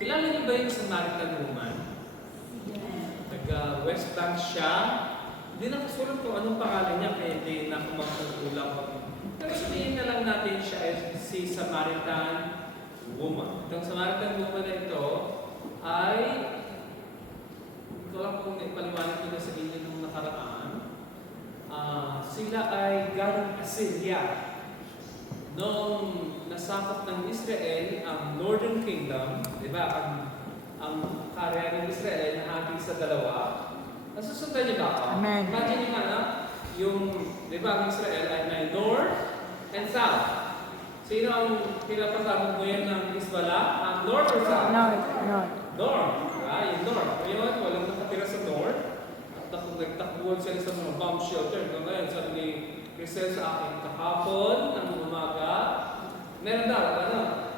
Kilala niyo ba yung Samaritan woman? Taga-West Bank siya. Hindi nakasulat kung anong pangalan niya, kaya hindi na kumagkulang. Pero sabihin na lang natin siya ay si Samaritan woman. Itong Samaritan woman na ito ay, ito lang kung ipaliwanag ko na sa inyo nung nakaraan, sila ay galing Assyria. Noong nasakop ng Israel ang Northern Kingdom, di ba, ang karya ng Israel nahati sa dalawa. Nasusundan niyo ba ako? Amen. Imagine niyo nga, yung, di ba, ang Israel ay may North and South. Sino ang pinapasabog mo yan ng Hezbollah? Ang North or South? North. North. Yung North. Ngayon, walang nakatira sa North. At nagtakbuhan sila sa mga bomb shelter. Ngayon, sabi Crisel sa akin, kahapon, ng umaga, meron daw,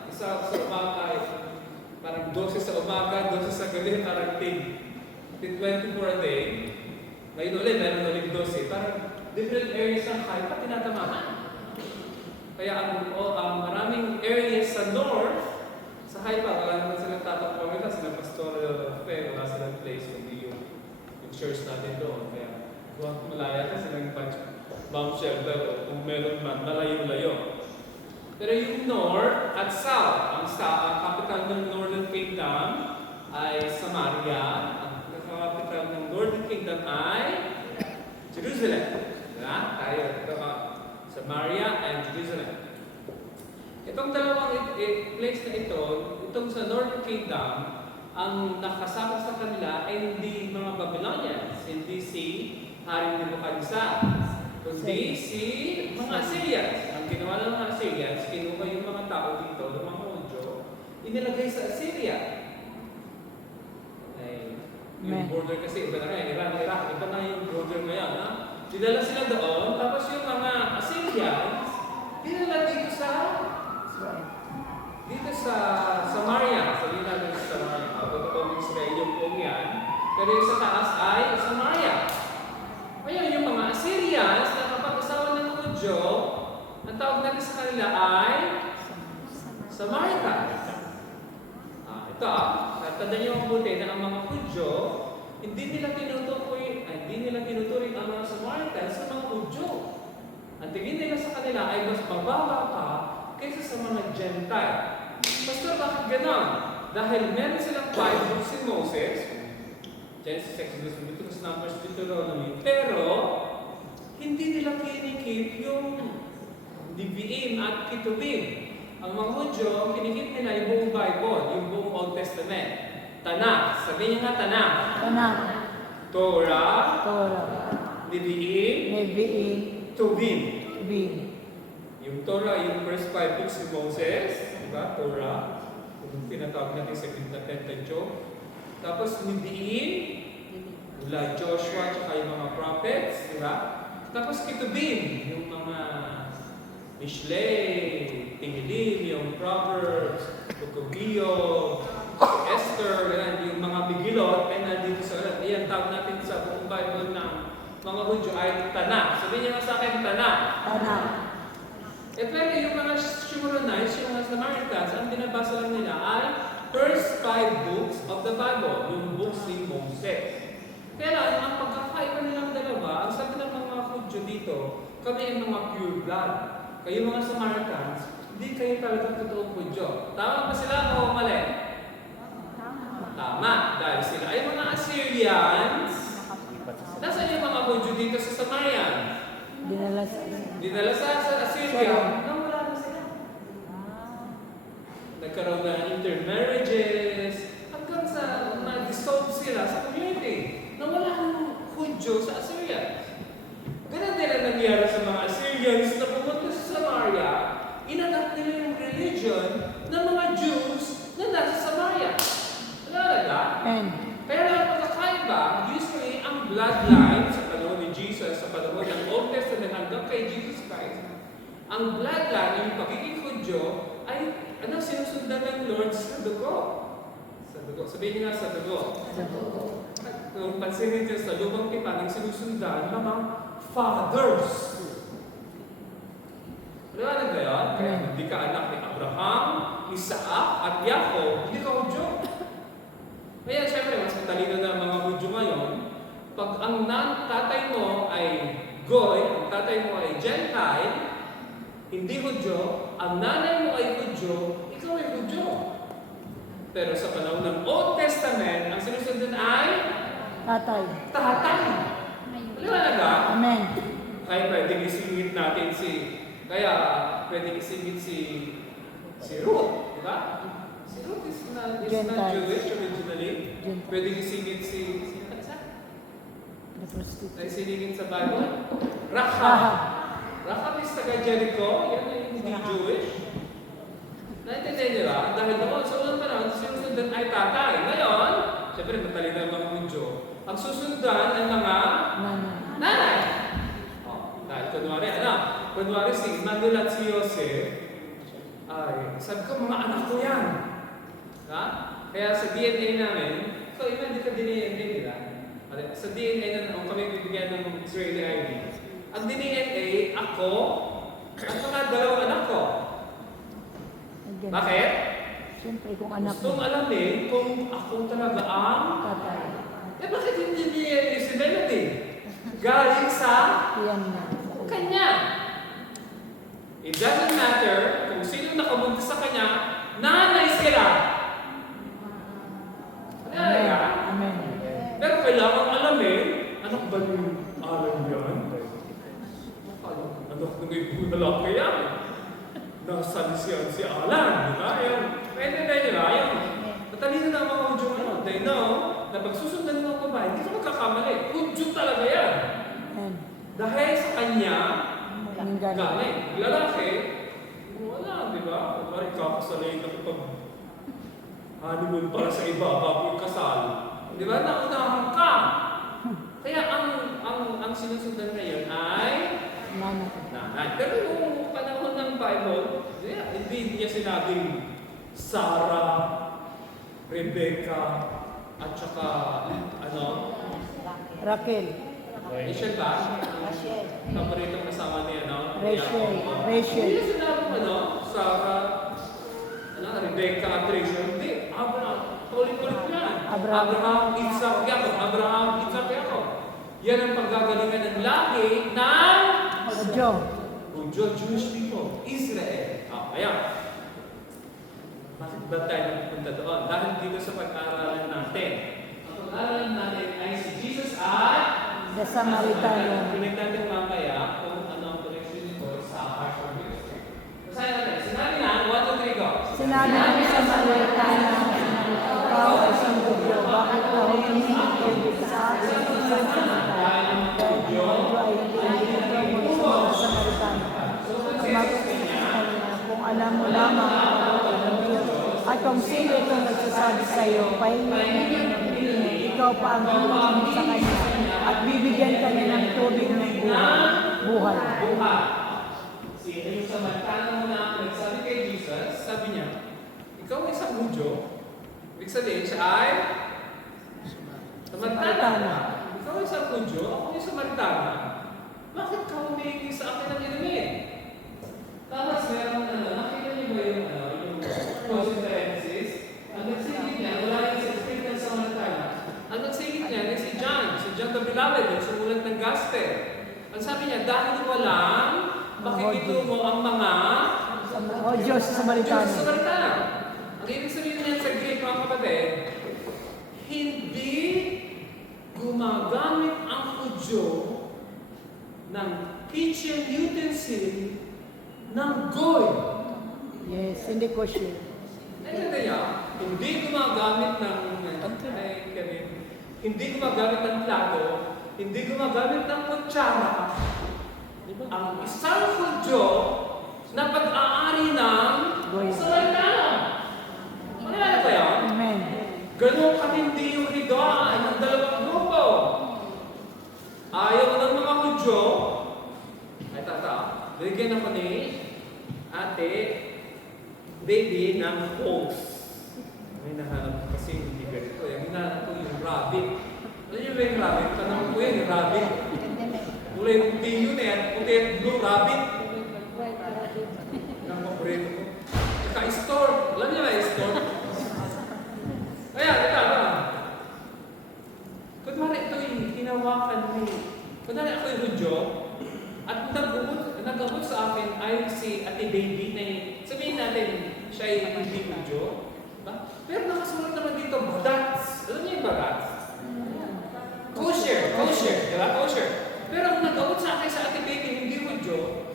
isa sa umaga ay parang 12 sa umaga, 12 sa gabi, parang 24 a day. Ngayon ulit, meron ulit 12. Parang different areas ng Haifa, tinatamaan. Kaya ang maraming areas sa north, sa Haifa, wala naman silang tatakbo nila, silang Pastor Fe, wala silang place, hindi yung church natin doon. Kaya huwag malaya ka silang bomb shelter o kung meron man, malayo-layo. Pero yung north at south, ang capital ng Northern Kingdom ay Samaria. Ang capital ng Northern Kingdom ay Jerusalem. Tayo, Samaria and Jerusalem. Itong dalawang place na ito, itong sa Northern Kingdom, ang nakasama sa kanila ay hindi mga Babylonians, hindi si Haring Nebuchadnezzar, kundi si mga Assyrians. Ang ginawa ng mga Assyrians, kinuha yung mga tao dito, ng mga Hudyo, inilagay sa Assyria. Yung border kasi, iba na nga, Iran, Iraq, iba na yung border ngayon. Dinala sila doon, tapos yung mga Assyrians, dinala dito sa Samaria. Sabihin natin sa Samaria. Totoo Israel yung pong yan. Pero yung sa taas ay Samaria. Ngayon, yung mga Assyrians na kapag-asawa ng Hudyo, ang tawag natin sa kanila ay Samaritans. Ito, tanda niyo ang buti na ang mga Hudyo, hindi nila tinuturing ang mga Samaritans sa mga Hudyo. Ang tingin nila sa kanila ay mas mababa pa kaysa sa mga Gentile. Pastor, bakit ganon? Dahil meron silang 5 books si Moses, Genesis, Exodus, Leviticus, Numbers, Deuteronomy, pero hindi nila kinikip yung Nevi'im at Ketuvim. Ang mga Hudyo, kinikip nila yung buong Bible, yung buong Old Testament. Tanakh. Sabihin niyo nga Tanakh. Torah. Nevi'im. Tuvim. Yung Torah, yung first 5 books ni Moses, diba? Torah. Yung tinatawag natin sa Pentateuch. Tapos Nevi'im, mula Joshua, tsaka yung mga prophets, diba? Tapos Ketuvim, yung mga Mishlei, Tehillim, yung Proverbs, Bukogio, Esther, yung mga bigilot, ay nandito sa iyan, tawag natin sa buong Bible ng mga Hudyo ay Tanakh. Sabihin niyo sa akin, Tanakh. Pero yung mga Shimonites, yung mga Samaritans, ang binabasa lang nila ay first 5 books of the Bible, yung books ni Moses. Pero ang pagkakaiba nilang dalawa, ang sabi ng mga Hudyo dito, kami ay mga pure blood. Kayo mga Samaritans, hindi kayo talagang totoong Hudyo. Tama ba sila o mali? Tama. Dahil sila ay mga Assyrians. Nasaan yung mga Hudyo dito sa Samaria? Dinala sa Assyria. Nawala na sila. Nagkaroon na intermarriages hanggang sa na-dissolve sila sa community. Nawala ang Hudyo sa Assyria. Ganun din ang nangyari sa mga Assyrians na pumunta sa Samaria, inadapt nila yung religion ng mga Jews na nasa Samaria. Nalalaga? Pero ang pagkakaiba, usually ang bloodline sa panahon ni Jesus, sa panahon ng Old Testament hanggang kay Jesus Christ, ang bloodline, yung pagiging Hudyo, ay sinusundan ng Lord sa dugo. Sa dugo. Sabihin niyo nga sa dugo. Kung pansinin niyo sa lumang tipan, ang sinusundan mga fathers. Ano ba yun? Kaya hindi ka anak ni Abraham, Isaac, at Jacob, hindi ka Hudyo. pag ang tatay mo ay Goy, ang tatay mo ay Gentile, hindi Hudyo, ang nanay mo ay Hudyo, ikaw ay Hudyo. Pero sa panahon ng Old Testament, ang sinusundan ay Tatay. tatay. Wala ka? Amen. Kaya pwedeng isingit natin kaya pwedeng isingit si Ruth, di ba? Si Ruth is not Jewish originally. Gentile. Pwedeng isingit sino ka isa? The prostitute. Ay siningit sa Bible? Rahab. Rahab. Rahab is taga Jericho, yan ay hindi Jewish. Naintindihan niyo ba? Dahil doon, sa unang panahon, sinusundan ay tatay. Ngayon, siyempre matalino ang mga Hudyo. Ang susundan ay mga nanay. Dahil kunwari si Manuel at si Joseph, ay, sabi ko, mga anak ko yan. Ha? Kaya sa DNA namin, so iba, hindi ka DNA nila. Sa DNA na kung kami bibigyan ng Israeli ID, ang DNA, ako, at mga dalawang anak ko. Bakit? Siyempre, kung anak Gustong alamin kung ako talaga ang tatay. bakit hindi niya si Melody? Galing sa Yan na. kanya. It doesn't matter kung sino nakabuntis sa kanya, nanay sila. Nanay ka? Amen. Pero kailangan alamin, anak ba yung alam yan? Anak na may lalaki yan. Nasaan siya si Alan, di ba? Pwede na nyo ba? Matalino na ang mga Hudyo ngayon. They know na pag susundan ng babae, hindi ka magkakamali. Hudyo talaga yan. Amen. Dahil sa kanya, Ang galing. galing. Lalaki, wala, di ba? Kumari kakasalay na pag honeymoon para sa iba bago kasal. Di ba? Naunahan ka. Kaya ang sinusundan ngayon ay nanay. Pero yung panahon ng Bible, hindi niya sinabing Sarah, Rebecca, at saka Raquel. Rachel ba? Paboritong kasama niya, Rachel. Hindi niya sinabing Sarah, Rebecca at Rachel. Hindi. Abraham. Ulit-ulit yan. Abraham, Isaac, Jacob. Abraham, Isaac, Jacob. Yan ang paggagalingan ng lahi ng Hudyo. Jewish people. Israel. Ayan. Bakit ba tayo nagpunta doon? Dahil dito sa pag-aaralan natin. Ang pag-aaralan natin ay si Jesus at The Samaritan. Pinig natin mamaya kung ano ang connection nito sa Harshard Ministry. Basahin natin. Sinabi na, 1, 2, 3, go. Sinabi ng Samaritan na ikaw ay isang Hudyo. Bakit ka humingi ng tubig sa akin ng isang Samaritan? Hudyo ay hindi mo sa mga Samaritan. Sumagot niya, kung alam mo lamang ang Diyos at kung sino itong nagsasabi sa iyo, pahingin ikaw pa ang humingi sa kanya at bibigyan ka niya ng tubig ng buhay. Si yung Samaritan na nagsabi kay Jesus, sabi niya, ikaw ay isang Hudyo. Ibig sabihin siya ay Samaritana. Ikaw ay isang Hudyo, ako ay Samaritana. Bakit ka humingi sa akin ng inumin? Tapos meron nakita niyo ba yung closing parenthesis? Ang nagsingit niya, wala yung sa spirit ng Samaritana. Ang nagsingit niya ay si John the Beloved, yung sumulat ng Gospel. Ang sabi niya, dahil walang makikitungo ang mga Diyos sa Samaritano. Diyos sa Samaritano. Ang ibig sabihin niyan sa Greek, mga kapatid, hindi gumagamit ang Hudyo ng kitchen utensil ng Goy. Yes, hindi ko sure. Naintindihan niya, hindi gumagamit ng hindi gumagamit ng plato, hindi gumagamit ng kutsara. Ang isang Hudyo na pag-aari ng Samaritano. Manala ba yan? Amen. Ganun katindi yung hidwaan ng dalawang grupo. Ayaw ng mga Hudyo, ay bigyan ako ni ate baby ng host. May nahanap ko kasi hindi ganito. Yung hinahanap ko yung rabbit. Alam niyo ba yung rabbit? Tanong ko yun, yung rabbit. Kulay puti yun puti at blue rabbit. Yung paborito ko. Naka-store. Alam niyo ba yung store? Ayan, ito. Kunwari ito yung ginawa siya ay hindi Hudyo. Diba? Pero nakasulat naman dito, badats. Alam niyo yung badats? Kosher. Diba? Kosher. Pero ang nag-out sa akin sa Ate Baby, hindi Hudyo,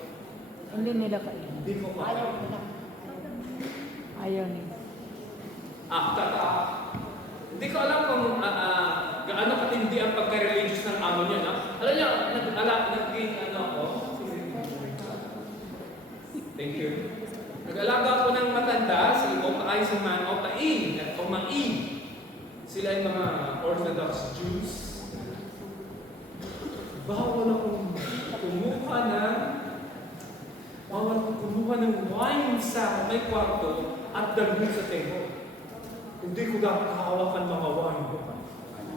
Hindi nila kainin. hindi ko kaya. Ayaw nila. Hindi ko alam kung gaano katindi ang pagka-religious ng amo niya. No? Alam niyo, thank you. Nag-alaga ako ng matanda, si Opa Eisenman, Opa In, at Oma In. Sila ay mga Orthodox Jews. Bawal akong kumuha ng wine sa may kwarto at dalhin sa table. Hindi ko dapat hahawakan mga wine.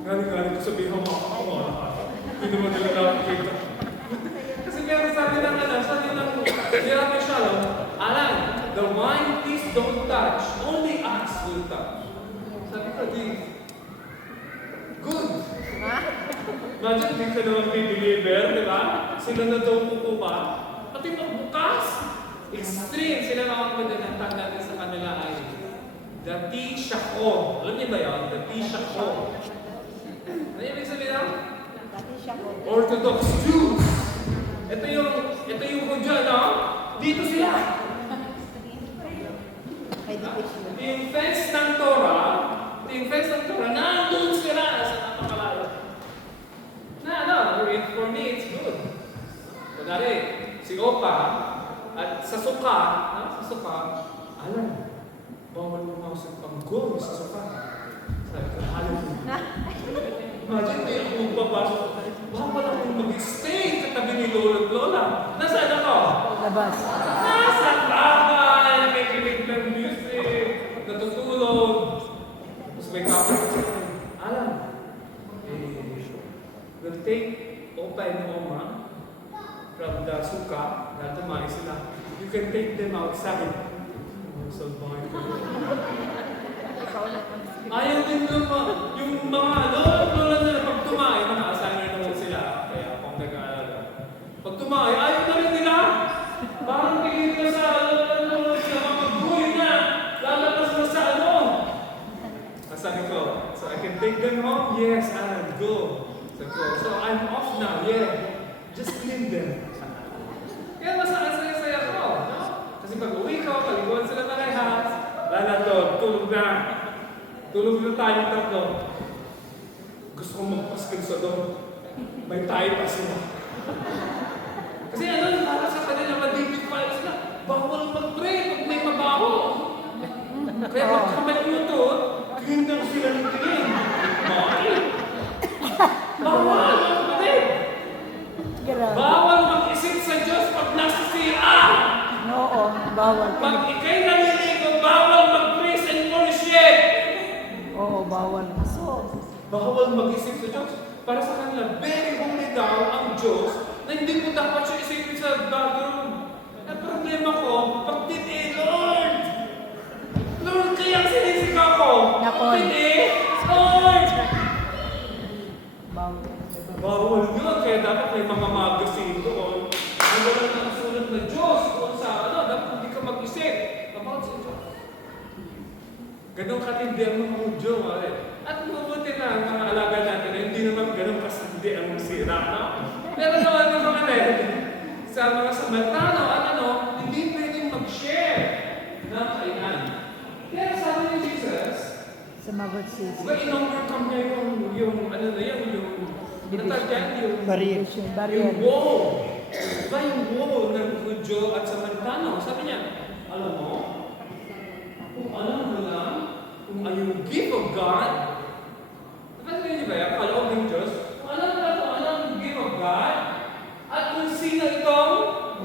Galing-galing ko sabihin mga kakawa. Hindi naman nila nakikita. Kasi meron sabi ng Rabbi Shalom, Alan, the wine please don't touch. Only us will touch. Sabi ko, good. Imagine, hindi ka naman deliver, di ba? Sila na daw kukuha. Pati magbukas. Extreme. Sila makapunta ng tanda natin sa kanila ay Dati Shachor. Alam niyo ba yan? Dati Shachor. Ano yung ibig sabihin lang? Orthodox Jews. Ito yung Hudyo, no? Dito sila. Ito yung fence ng Torah. Nandun sila sa napakalayo. For me, it's good. Kunwari, si Opa, at sa suka, alam, bawal pumasok ang goal sa suka. Sabi ko, hallelujah. Imagine, di ako magpapasok. Bawal akong mag-stay katabi ni Lolo at Lola. Nasaan ako? Labas. Nasa bahay, nakikinig ng music, natutulog. Tapos may kapit. Alam, we'll take Opa and Oma from the suka, na tumayo sila. You can take them outside. So, ayaw din yung mga lola na pag tumayo, mga-assigner naman sila. Kaya akong nag-aalala. Pag tumayo, ayaw na rin nila. Parang tingin ka sa lola sila, mapag-buhay na. Lalabas na sa ano. Sabi ko, so I can take them home? Yes, I'll go. So I'm off now, yeah. Just leave them. Kaya masaya-saya ko. No? Kasi pag uwi ko, paliguan sila parehas. Lalatod, tulog na. Tulog na tayong tatlo. Gusto kong magpaskin sa doon. May tayo pa sila. Kasi para sa kanila, madibig pa sila. Bawal mag-pray pag may mabaho. Kaya pag kamay mo ito, tingin lang sila ng tingin. Bawal! Bawal mag-isip sa Diyos pag nasa CR! Oo, bawal. Pag ikay naliligo, bawal mag-praise and worship! Oo, bawal. Bawal mag-isip sa Diyos. Para sa kanila, very holy daw ang Diyos na hindi mo dapat siya isipin sa bathroom. Ang problema ko, pag Lord! Lord, kaya sinisigaw ko! Nakon. Lord! Bawal. Bawal yun, kaya dapat may mga magazine doon. Ang wala na sulat na Diyos kung sa dapat hindi ka mag-isip about sa Diyos. Ganun katindi ang mga Hudyo, at mabuti na ang mga alaga natin na hindi naman ganun kasindi ang sira, no? Pero naman ng mga sa mga Samaritano at hindi pwedeng mag-share ng kainan. Kaya sabi ni Jesus, Sa magsisi. diba in-overcome niya yung Barrier. yung wall. Diba yung wall ng Hudyo at Samaritano? Sabi niya, alam mo, kung alam mo lang, kung ano yung gift of God, napansin niyo ba yan? Kaloob ng Diyos, kung alam mo lang kung ano yung gift of God, at kung sino itong,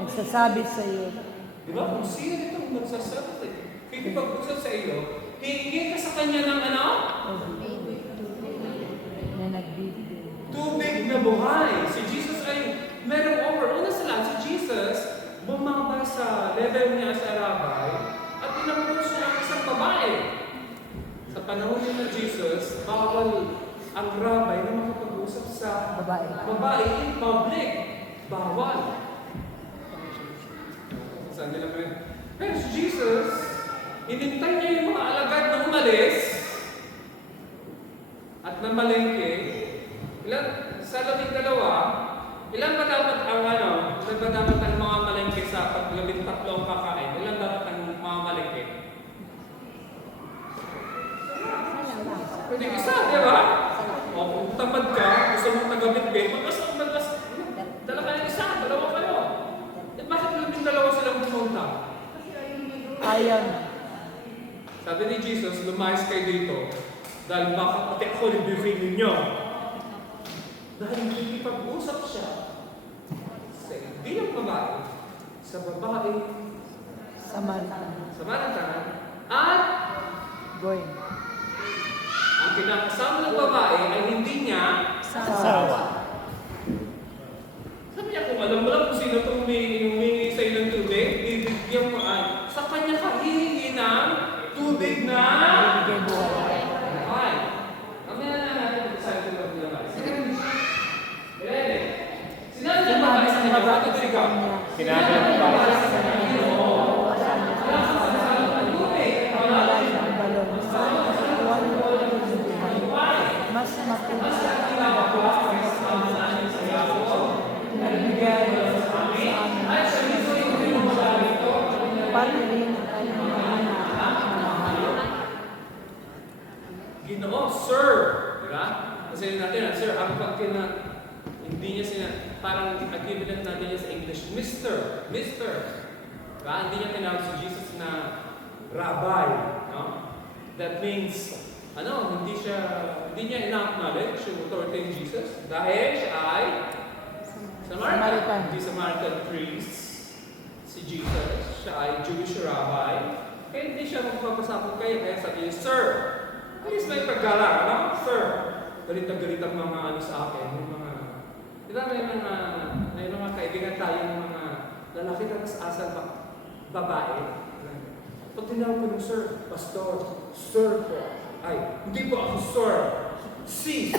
Nagsasabi sa iyo. diba? Kung sino itong nagsasabi, kikipag-usap sa iyo, hihingi ka sa kanya ng ano? Na nagbibigay. Tubig na buhay. Si Jesus ay merong over. Una sa lahat, si Jesus bumaba sa level niya sa rabbi at in-approach niya ang isang babae. Sa panahon niya na Jesus, bawal ang rabbi na makapag-usap sa babae in public. Bawal. Saan nila pa yun? Pero si Jesus, Inintay niya yung mga alagad na umalis at namalengke. Sa 12, ilan ba dapat ang mga malengke sa 13 ang kakain? Ilan dapat ang mga malengke? Pwede isa, di ba? O kung tamad ka, gusto mong tagabit-bit, magkas, dala ka ng isa, dalawa kayo. Eh bakit 12 silang pumunta? Ayaw na. Sabi ni Jesus, lumayas kayo dito dahil baka pati ako rebuking ninyo. Dahil nakikipag-usap siya sa bilang babae, sa babae, Samaritan, at Goy. ang kinakasama ng babae ay hindi niya Sawa. Sabi niya, kung alam mo lang kung sino itong humingi sa'yo ng tubig, bibigyan mo ay, sa kanya ka hihingi ng tubig na Bigay buhay. ay. Mamaya na natin mag-decide kung ano yung babae. Sige. Ready? Sinabi ng babae sa kanya, bakit ito ikaw? Sinabi ng babae sa kanya, Wala na ang tubig. wala siyang balon. Mas mapulis sa nagbigay sa amin. Pati rin ang kanyang mga anak na mahal. Ginoo, sir. Diba? Kasi natin, sir, ang hindi niya parang equivalent natin niya sa English, Mr. Diba? Hindi niya tinawag si Jesus na Rabbi. No? That means, hindi niya ina-acknowledge yung authority of Jesus dahil siya ay Samaritan. Hindi Samaritan priest si Jesus. Siya ay Jewish rabbi. Kaya hindi siya magpapasapot kayo. Kaya sabi niya, Sir, at least may paggalang, Sir, galit ang mga sa akin. Yung mga, di ba may mga kaibigan tayo ng mga lalaki tapos asal babae. Pag tinawag ko ng Sir, Pastor, Sir po. Ay, hindi po ako Sir. Sis.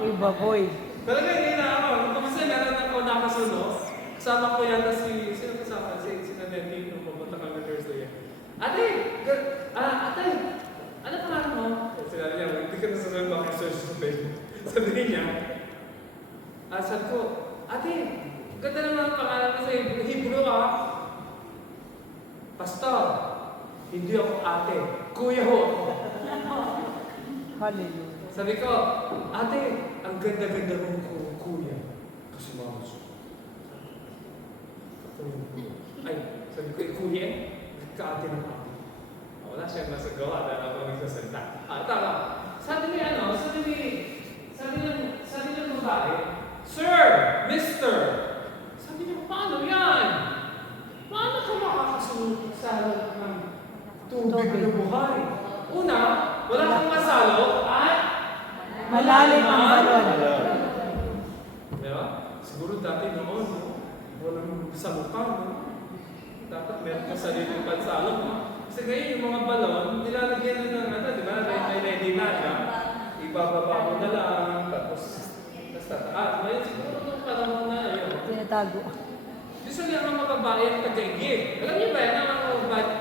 Iba boy. Talaga hindi na ako. Kasi meron ako nakasunod. Kasama ko yata sino kasama? Si Nanette nung pumunta kami Thursday. Ate! Ano pangalan mo? Sinabi niya, hindi ka nasunod maki-search sa Facebook. Sabi niya, sabi ko, Ate, ganda naman ang pangalan mo sa Hebrew Pastor, hindi ako ate. Kuya ho ako. Hallelujah. Sabi ko, Ate, ang ganda-ganda mong kuya. Kasi mama siya. Ay, sabi ko, kuya, ka-ate ng ate. Wala siyang masagawa dahil ako nagsasalita. Tama. Sabi ng babae, Sir, Mister, sabi niya, paano yan? Paano ka makakasunod sa ng tubig na buhay? Una, wala kang masalo at Malalim ang balon. Diba? Siguro dati noon, walang salukan. Dapat meron ka sariling pansalo. Kasi ngayon yung mga balon, nilalagyan na ng di ba? May ready na. Ibababa mo na lang, tapos tataas. Ngayon siguro nung panahon na yun. Tinatago. Usually ang mga babae ang taga-igib. Alam niyo ba yan?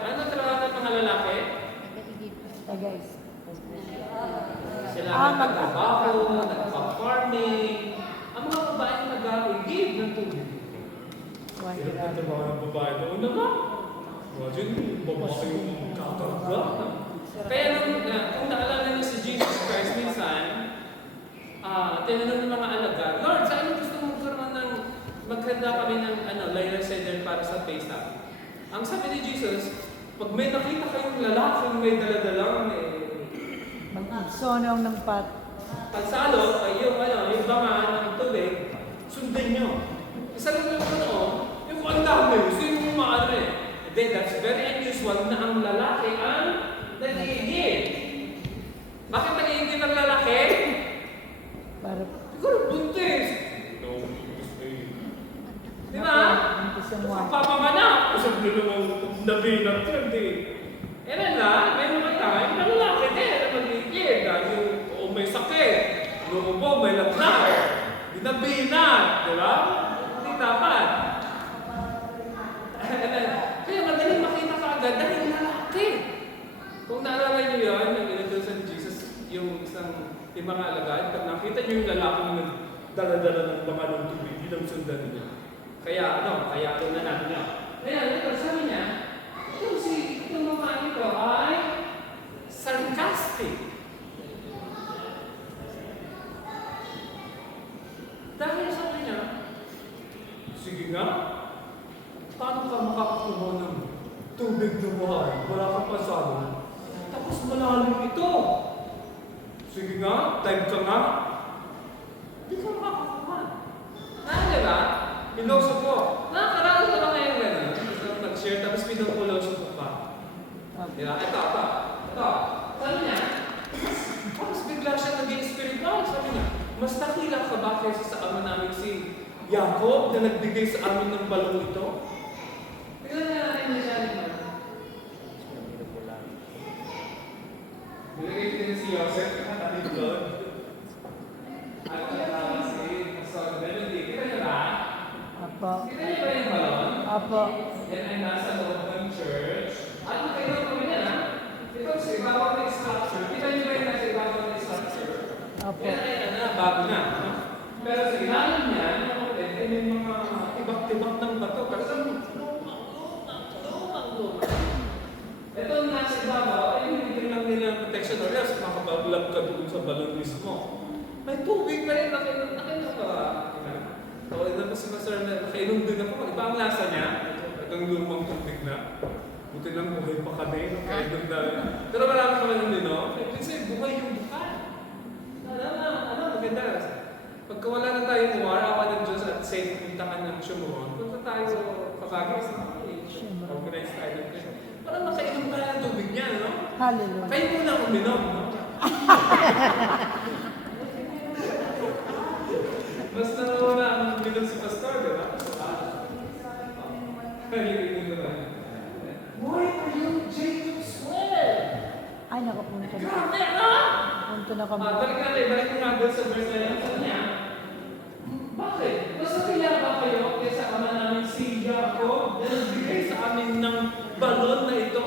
Ano trabaho ng mga lalaki? Guys. Sila ang nagtrabaho, nagpa-farming. Ang mga babae ang nag-igib ng tubig. Hirap na trabaho ng babae doon naman. Imagine, babae yung kakarga. Kaya kung naalala niyo si Jesus Christ minsan, tinanong ng mga alagad, Lord, saan gusto mong magkaroon ng maghanda kami ng layla center para sa Pesach? Ang sabi ni Jesus, pag may nakita kayong lalaking may daladalang Mag-sonong ng pagsalo ay yung bangan ng tubig, sundan nyo. Isa lang yung ang dami, sino yung maano Then that's very unusual na ang lalaki ang nag-iigib. Bakit nag-iigib ang lalaki? Siguro buntis. No, di ba? Papamana. Kasi naman nabinat yun, di. May mga time na lalaki din na mag-iigib. Dahil yung may sakit, yung ubo, may lagnat, binabinat, di ba? Hindi dapat. Kaya madaling makita ka agad dahil lalaki. yung mga alagad, pag nakita niyo yung lalaking dala-dala ng mga ng tubig, yun ang sundan niya. Kaya na natin niya. Kaya, ito, sabi niya, itong mga ito ay sarcastic. Dahil sabi niya, sige nga, paano ka makakakuha ng tubig na buhay? Wala kang pasado. Tapos malalim ito. Sige nga, dive ka nga. Hindi ka makakakuha. Diba? Piloso po. Nakakaraos na ba kayo gano'n? Nag-share, tapos pinupuloso ko pa. Diba? Ito. Sabi niya, tapos bigla siya naging spiritual. Sabi niya, mas nakila ka ba kaysa sa ama namin si Jacob na nagbigay sa amin ng balong ito? Tignan niya natin na siya rin. Nilagay din si Joseph natin doon. At kaya si Pastor Melody. Kita niyo ba? Apo. Kita niyo ba yung balon? Apo. Yan ay nasa loob ng church. At kayo kami na na. Ito sa ibabaw ng structure. Kita niyo ba yung nasa ibabaw ng structure? Apo. Yan ay bago na. Pero sa ilalim niya, ay may mga tibak-tibak ng bato. Kasi lumang. Ito nasa ibabaw, ay hindi lang nila ang protection or else makapag-lab ka doon sa balon mismo. May tubig pa rin, nakainom ka ba? Tawag na po si Master na nakainom din ako. Iba ang lasa niya. Hanggang lumang tubig na. Buti lang buhay pa kami. Nakainom na. Pero marami ka man din, no? Kasi buhay yung buhay. Maganda. Pagka wala na tayong war, awa ng Diyos at safe puntahan ng Shumuron, punta tayo kabagay sa mga organized tayo ng Diyos. Parang makainom tayo ng tubig niya, no? Hallelujah. Kayo muna uminom, no? Basta wala ang uminom si Pastor, di ba? Kalimutin naman. Boy, are you Jacob's well? Ay, nakapunta na. Grabe, ano? Punta na kami. Balik mo nga doon sa verse na yan. Sabi niya, bakit? Mas nakilala ba kayo kaysa ama namin si Jacob na nagbigay sa amin ng balon na ito?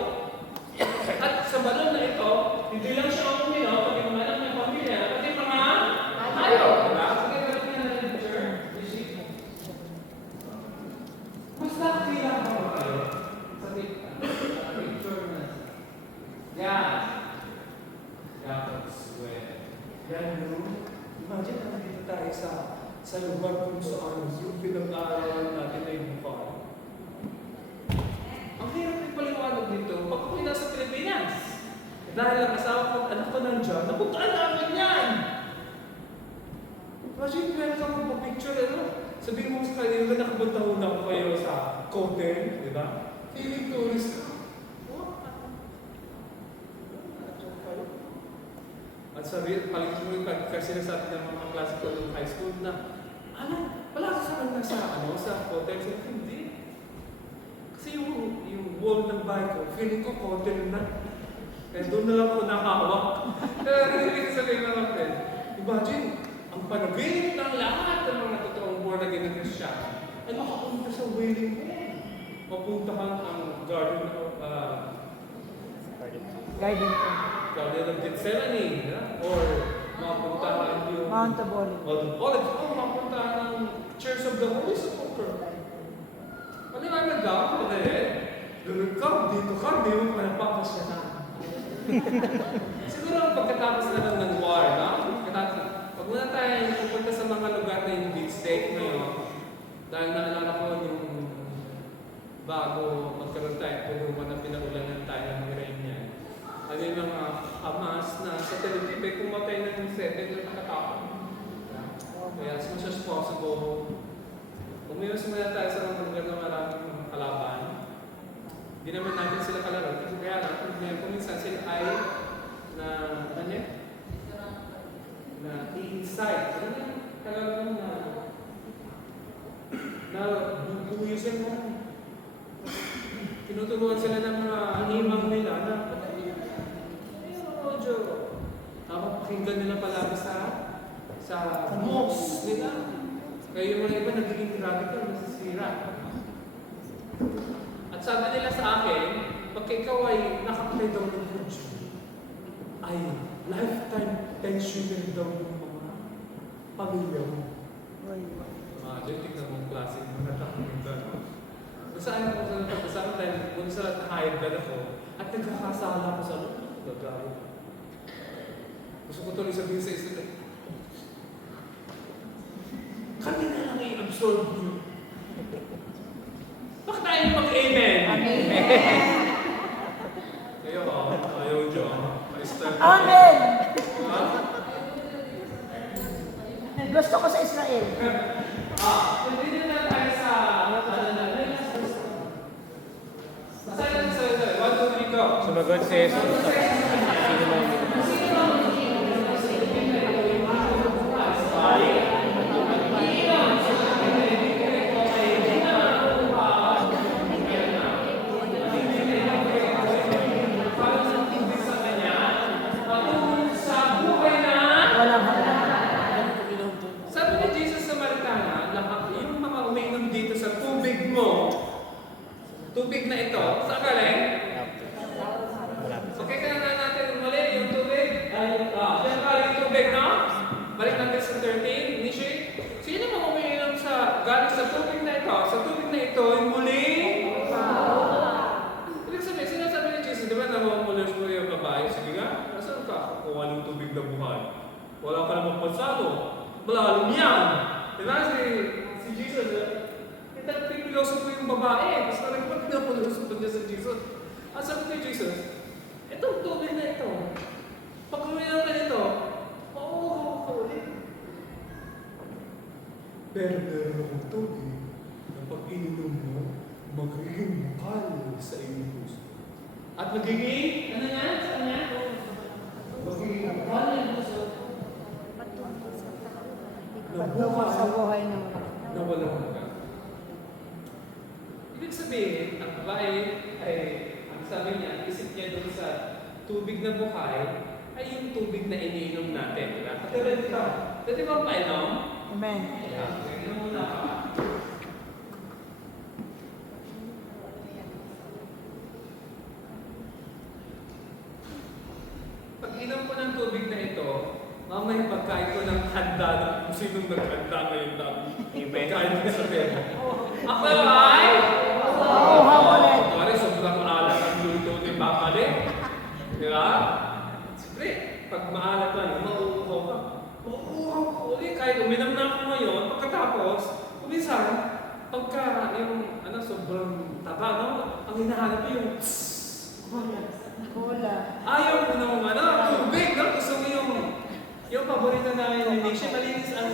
At sa balon na ito, hindi lang siya ang uminom, pati mga anak ng pamilya, pati mga ayaw. Diba? Sige, balik niya na picture. Mas nakilala ba kayo sa picture na? Yan. Jacob's well. Yan yun. Imagine na nandito tayo sa lugar kung saan yung pinag-aaralan natin ay buhay. Ang hirap ng paliwanag dito, pag ako'y nasa Pilipinas. Dahil ang asawa ko at anak ko nandiyan, napuntaan namin yan! Imagine, meron kang magpapicture, sabihin mo sa kanila, nakapunta ho na ako kayo sa Coten, di ba? Feeling tourist ka. At sabi, palit mo yung kasi nasabi ng mga klase ko ng high school na, wala ka sa kanya sa hotel. Sabi, hindi. Kasi yung wall ng bahay ko, feeling ko hotel na. Kaya doon na lang ako nakahawak. Kaya hindi ko sabihin na lang din. Imagine, ang panaginip ng lahat ng mga totoong born again na Christian ay makapunta sa wailing room. Mapuntahan ang Garden of Gethsemane, or mapuntahan yung Mount of Olives. Mapuntahan ang Church of the Holy Sepulchre. Maliwanag daw, doon ka, dito ka, di mo pa napapasyahan. Siguro pagkatapos na lang ng war, no? Pag muna tayo pupunta sa mga lugar na yung big state ngayon, dahil naalala ko yung bago magkaroon tayo, puro na pinagulanan tayo ng Iranian. Ano yung mga Hamas na sa Tel Aviv ay kumatay na yung 7 na nakatapon. Kaya as much as possible, umiwas muna tayo sa mga lugar na maraming mga kalaban. Hindi naman natin sila kalaro. Kasi kaya lang, kung minsan sila ay na inside. Ano yung talagang na bubuhisan mo. Tinuturuan sila ng mga himang nila na habang pakinggan nila palagi sa mosque nila. Kaya yung mga iba nagiging radical, nasisira. At sabi nila sa akin, pagka ikaw ay nakapatay daw ng Hudyo, ay lifetime pensioner daw ng mga pamilya mo. Imagine, tignan mo ang klase ng mga takumintan. Nasaan ako sa pagkasama tayo, kung sa high blood ako, at nagkakasala ko sa gagawa. Gusto ko tuloy sabihin sa isa, kami na lang i-absorb nyo. Bakit tayo mag-amen? Amen. Kayo ba? Ayaw dyan. Amen. Ha? Gusto ko sa Israel. Continue na tayo sa Sorry. 1, 2, 3, go. Sumagot si Jesus. Sino mo? Walang hanggan. Sabi ni Jesus sa Samaritana, yung mga umiinom dito sa tubig mo, tubig na ito, saan galing? Okay, kaya na natin muli yung tubig. Saan galing yung tubig, no? Balik natin sa 13, initiate. Sino mga umiinom galing sa tubig na ito? Sa tubig na ito, yung muli. Ibig sabihin, sinasabi ni Jesus, di ba namumulos mo yung babae? Sige nga, nasaan ka? Kuha ng tubig na buhay. Wala ka namang pasado. Malalim yan. Diba si Jesus, pipiloso po yung babae. Tapos parang ba't pinapuloso po niya sa Jesus? Ang sabi ni Jesus, itong tubig na ito, pag uminom ka nito, mauuhaw ka ulit. Pero meron akong tubig na pag ininom mo, magiging bukal sa iyong puso. At magiging, ano yan? Saan yan? Magiging bukal na yung puso. Patungo sa buhay ng mga. Na walang hanggan. Ibig sabihin, ang babae ay, ang sabi niya, isip niya doon sa tubig na buhay, ay yung tubig na iniinom natin. Diba? Katulad ito. Dati ba painom? Amen. Tingnan muna ka. Pag inom ko ng tubig na ito, mamaya pagkain ko ng handa ng kung sinong naghanda ngayon lang. Pagkain ko sa pera. Ako ay! Uuhaw ulit. Pare, sobrang alat ang luto ni Papa Lee. Di ba? Siyempre, pag maalat ka yun, mauuhaw ka. Mauuhaw ka ulit. Kahit uminom na ako ngayon, pagkatapos, kumisan, pagka yung sobrang taba, no? Ang hinahanap ko yung Cola. ayaw ko naman, tubig, no? Gusto mo yung paborito namin ni Nisha, malinis ang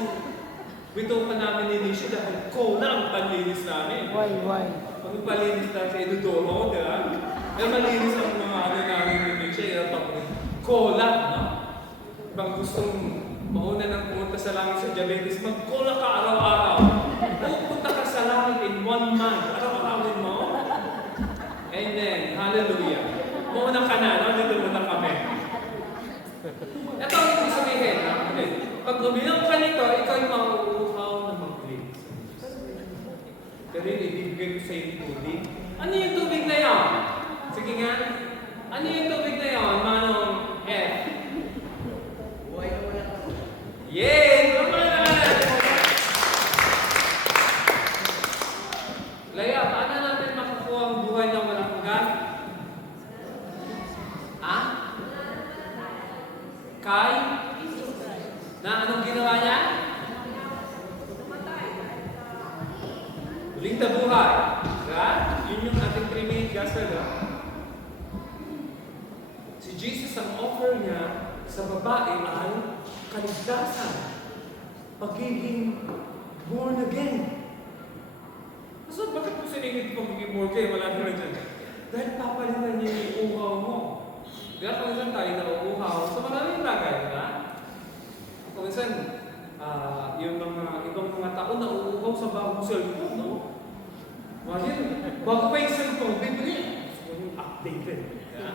bituka namin ni Nisha dahil cola ang panlinis namin. Why? Pag palinis natin sa Edudoro, di ba? Kaya malinis ang mga namin ni Nisha, yung paborito. Cola, no? Ibang gustong mauna ng pumunta sa langit sa diabetes, mag-cola ka araw-araw. Pupunta ka sa langit in 1 month. Araw-arawin mo. Amen. Hallelujah. Mauna ka na, no? Dito muna kami. Ito ang ibig sabihin. Pag uminom ka nito, ikaw yung mauuhaw na mag-drink. Kasi ibigay ko sa yung tubig. Ano yung tubig na yan? Sige nga. Ano yung tubig na yan? Manong F. Yay! Laya, paano natin makakuha ang buhay na walang hanggan? Kay? Na anong ginawa niya? Huling tabuhay. Diba? Yun yung ating 3 minute gospel. Si Jesus ang offer niya sa babae ay kaligtasan. Pagiging born again. So, bakit mo siningit pagiging born again? Wala naman dyan. Dahil papalitan niya yung uhaw mo. Kaya kung minsan tayo nauuhaw sa maraming bagay, diba? Kung minsan, yung mga ibang mga tao nauuhaw sa bagong cellphone, no? Bago pa yung cellphone, bibili. Yung updated. Diba?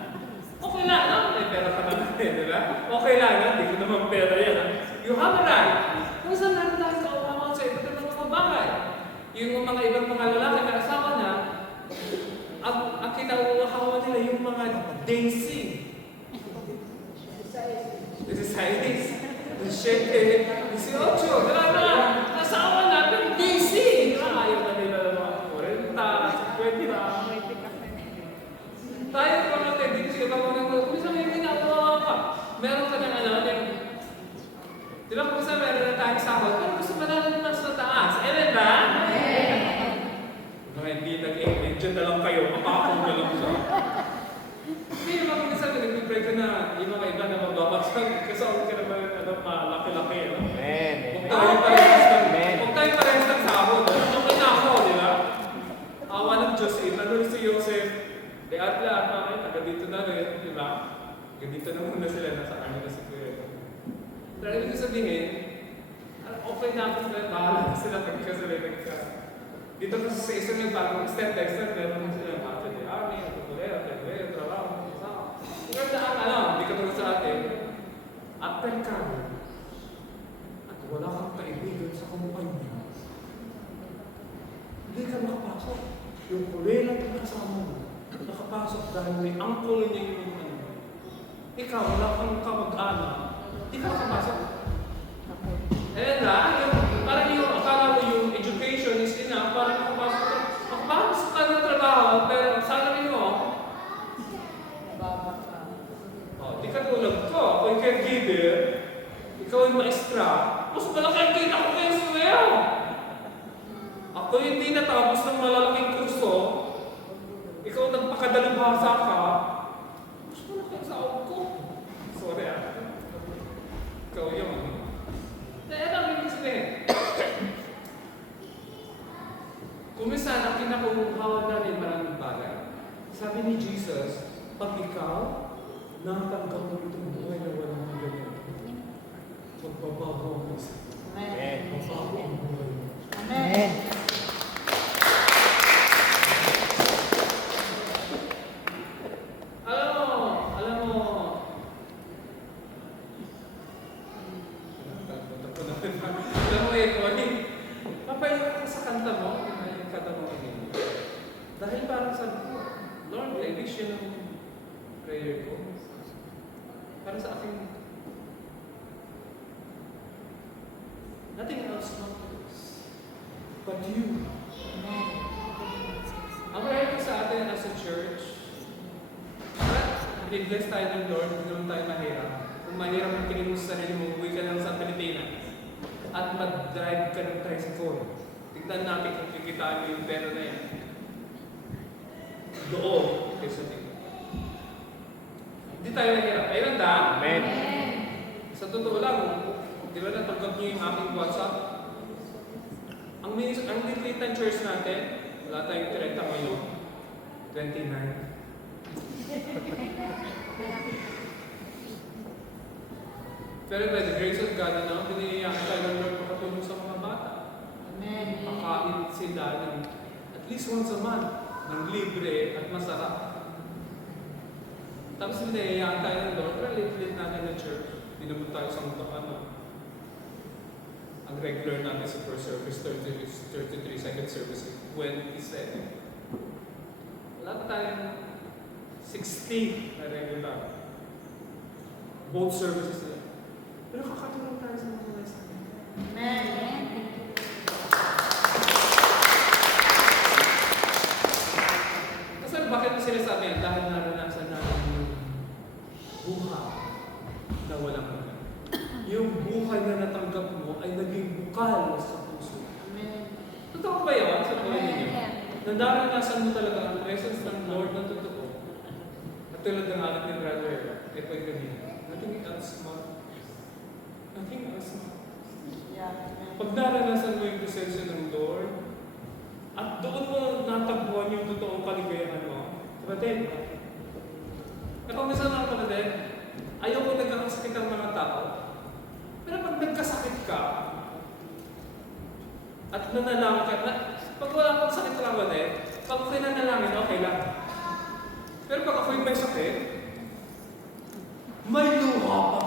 Okay lang, no? May pera ka naman, diba? Okay lang, no? Hindi ko naman pera yan. You have a right. Kung saan natin tayo nauuhaw sa iba't ibang mga bagay. Yung mga ibang mga lalaki na asawa niya, ang kinauuhawan nila yung mga dancing. 17, 18, diba na? Asawa natin, busy! Diba? Ayaw na nila ng mga 40, 50. Tayo pa natin, dito siya ka muna ko, kung saan may ginagawa ka? Meron ka ng ano, di ba kung saan meron na tayong sahod, pero gusto pa natin mas mataas. Amen ba? No, hindi nag-amen. Diyan na lang kayo, mapakapong na lang siya. Hindi, yung mga minsan, nag-pray ka na, yung mga iba na mababagsak, kasi ako ka naman, malaki-laki, no? Amen. Huwag tayo parehas ng sahod. Okay na ako, di ba? Awa ng Diyos, tanong si Joseph, di at-lahat na kayo, taga dito na rin, di ba? Taga dito na muna sila, nasa kanya na si Kuya. Pero ibig sabihin, okay na ako sila, bahala na sila pagkasali nagka. Dito kasi sa isang yung bagong step by step, meron na sila mga di army, tulera, trabaho, pero daan, hindi ka tulad sa atin, after ka, at wala kang kaibigan sa kumpanya, hindi ka makapasok. Yung kulela na kasama mo, nakapasok dahil may uncle niya yung ano. Ikaw, wala kang kamag-anak, hindi ka makapasok. Eh na, parang yung akala mo yung education is enough, parang makapasok ka ng trabaho, pero salary mo, di ka tulad ko, ako yung caregiver, ikaw yung maestra, mas malaki ang kita ko kayo sa ngayon. Ako yung hindi natapos ng malalaking kurso, ikaw nagpakadalubhasa ka, mas malaki ang sahod ko. Sorry ikaw yun. Kaya lang yung sabihin. Kung minsan ang kinakuhawan namin maraming bagay, sabi ni Jesus, pag ikaw, natanggap mo itong buhay na walang ganyan. Magbabago ang isa. Amen. Magbabago ang buhay mo. Amen. Alam mo, papayaw ka sa kanta mo, yung kanta mo kanina. Dahil parang sabi ko, Lord, I wish yun ang prayer ko. Para sa aking nothing else matters but you. Ang prayer ko sa atin as a church, i-bless tayo ng Lord, hindi naman tayo mahirap. Kung mahirap ang tingin mo sa sarili mo, uwi ka lang sa Pilipinas at mag-drive ka ng tricycle. Tignan natin kung kikitaan mo yung pera na yan. Doon, kaysa dito. Hindi tayo nahirap. Ayun na. Amen. Sa totoo lang, di ba natanggap niyo yung aking WhatsApp? Ang liit ng church natin, wala tayong 30 ngayon. 29. Pero by the grace of God, binigyan tayo ng Lord makatulong sa mga bata. Amen. Makain sila ng at least once a month ng libre at masarap. Tapos binigyan tayo ng Lord, pero liit natin ng church. Hindi naman tayo sa ang regular natin sa first service, 33, second service, 27. Wala pa tayong 60 na regular. Both services nila. Pero kakatulong tayo sa mga nasa akin. Amen. Kasi bakit mo sinasabi yan? Dahil naranasan natin yung buhay na walang hanggan. Yung buhay na natanggap mo ay naging bukal sa puso. Amen. Totoo ba yun sa buhay ninyo? Naranasan mo talaga ang presence ng Lord na totoo. At tulad ng anak ni Brother, ito ay kanina. Nothing else matters. Nothing else matters. Pag naranasan mo yung presensya ng Lord, at doon mo natagpuan yung totoong kaligayahan mo, kapatid, kung minsan mga kapatid, ayaw mo nagkakasakit ang mga tao, pero pag nagkasakit ka, at nanalangin ka, pag wala kang sakit lang kapatid, pag ako'y nanalangin, okay lang. Pero pag ako'y may sakit, may luha pa.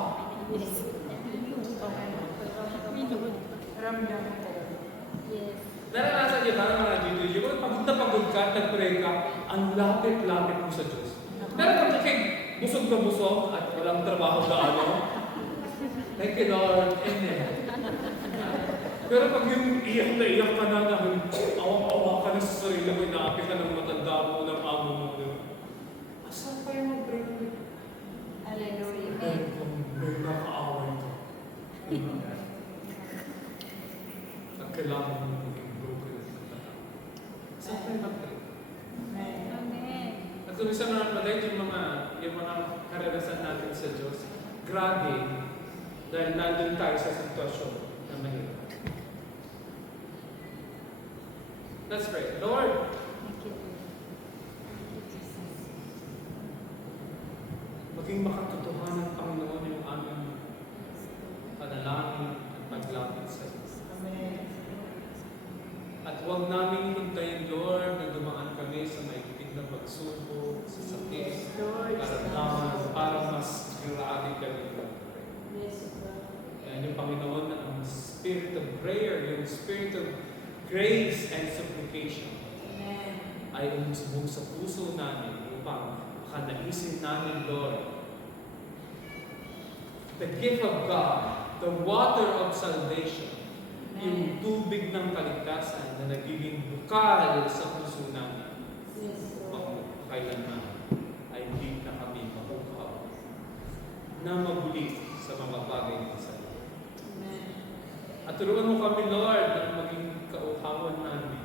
Naranasan niyo ba ng mga video? Kung pagod na pagod ka, nag-pray ka, ang lapit-lapit mo sa Diyos. Pero pag busog na busog at walang trabaho na ano, Thank you, Lord. Amen. Pero pag yung iyak na iyak ka na namin, awang-awa ka na sa sarili mo, inaapit ka ng matanda mo, ng amo mo. Asan pa yung mag-pray? Hallelujah. May nakaaway ka. At kailangan mo maging broken. Saan tayo mag-pray? Amen. At kung isa na natin yung mga karanasan natin sa Diyos, grabe, dahil nandun tayo sa sitwasyon na mahirap. Let's pray. Lord, Thank you. maging makatotohanan, Panginoon, yung aming panalangin at paglapit sa iyo. Amen. At huwag namin hintayin, Lord, na dumaan kami sa maigpit na pagsubok, sa sakit, Lord. karamdaman, para mas grabe kami mag-pray. Yes, Lord. Yan yung Panginoon na ang spirit of prayer, yung spirit of grace and supplication Amen. ay umusubog sa puso namin upang makanaisin namin, Lord, the gift of God, the water of salvation, yung tubig ng kaligtasan na nagiging bukal sa puso namin. Yes, Lord. Kailanman ay hindi na kami makukaw na mabuli sa mga bagay ng sa iyo. Amen. At turuan mo kami, Lord, na maging kauhawan namin.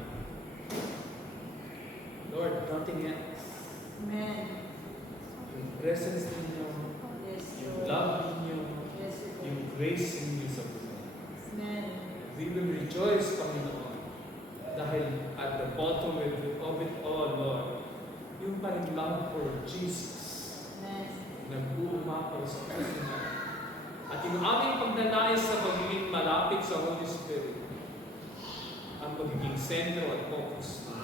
Lord, nothing else. Amen. Yung presence ninyo, Yes, yung Lord. love ninyo, Yes, Lord. yung grace ninyo sa buhay. Amen. We will rejoice, Panginoon, dahil at the bottom of it all, Lord, yung parang love for Jesus, Amen. nag-uumapaw sa puso natin. At yung aming pagnanais sa pagiging malapit sa Holy Spirit, ang magiging sentro at focus ng